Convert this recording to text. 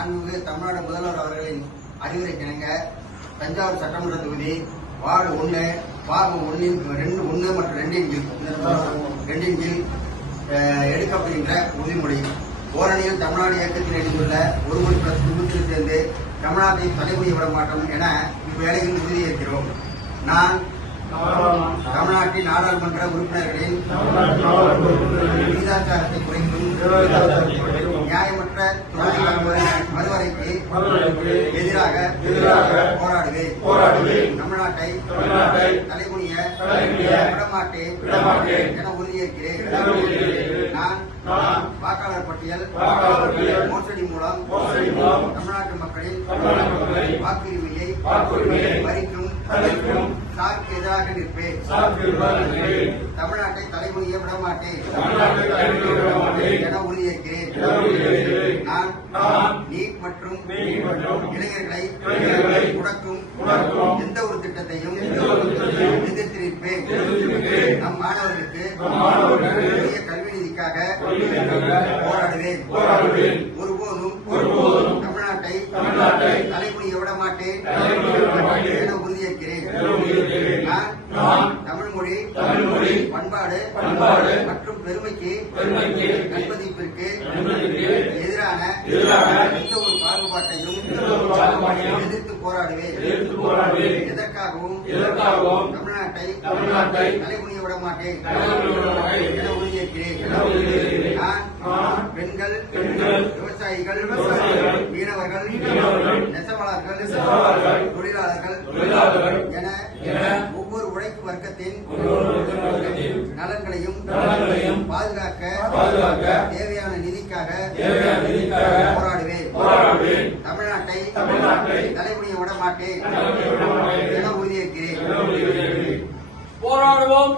மாண்புமிகு தமிழ்நாடு முதல்வர் அவர்களின் அறிவுரைக்கிணங்க தஞ்சாவூர் சட்டமன்ற தொகுதி வார்டு 1 பாகம் 1 மற்றும் 2 கீழ் எடுக்கப்படுகின்ற உறுதிமொழி ஓரணியில் தமிழ்நாடு இயக்கத்தில் இணைந்துள்ள ஒருமொழி பிளஸ் குழுமத்தில் சேர்ந்து தமிழ்நாட்டை தலைமுறை விட மாட்டோம் என இவ்வேளையில் உறுதியேற்கிறோம். நான் தமிழ்நாட்டின் நாடாளுமன்ற உறுப்பினர்களின் விகிதாச்சாரத்தை குறைக்கும் நியாயமற்ற மறுவரைக்கு எதிராக போராடுவேன். தமிழ்நாட்டை தலைகுனிய விடமாட்டேன் என உறுதியேற்கிறேன். நான் வாக்காளர் பட்டியல் மோசடி மூலம் தமிழ்நாட்டு மக்களின் வாக்குரிமையை பறிக்கும் சாருக்கு எதிராக நிற்பேன். தமிழ்நாட்டை தலைமுறையை விடமாட்டேன் என உறுதியேற்கிறேன். நான் நீட் மற்றும் இளைஞர்களை முடக்கும் எந்த ஒரு திட்டத்தையும் எதிர்த்து நிற்பேன். நம் மாணவர்களுக்கு புதிய கல்வி நிதிக்காக போராடுவேன். ஒருபோதும் தமிழ்நாட்டை தலைமுறையை விடமாட்டேன் என உறுதியேற்கிறேன். நான் தமிழ் மொழி பண்பாடு மற்றும் பெருமைக்கு நன்மதிப்பிற்கு எதிரான எந்த ஒரு பாகுபாட்டையும் எதிர்த்து போராடுவேன். எதற்காகவும் தமிழ்நாட்டை தலைகுனிய விடமாட்டேன் என உறுதியேற்கிறேன். நான் பெண்கள், விவசாயிகள், மீனவர்கள், நெசவாளர்கள், தொழிலாளர்கள் என ஒவ்வொரு உழைப்பு வர்க்கத்தின் நலன்களையும் பாதுகாக்க தேவையான நிதிக்காக போராடுவேன். தமிழ்நாட்டை தலைமுறையை விடமாட்டேன் என உறுதியேற்கிறேன். போராடுவோம்.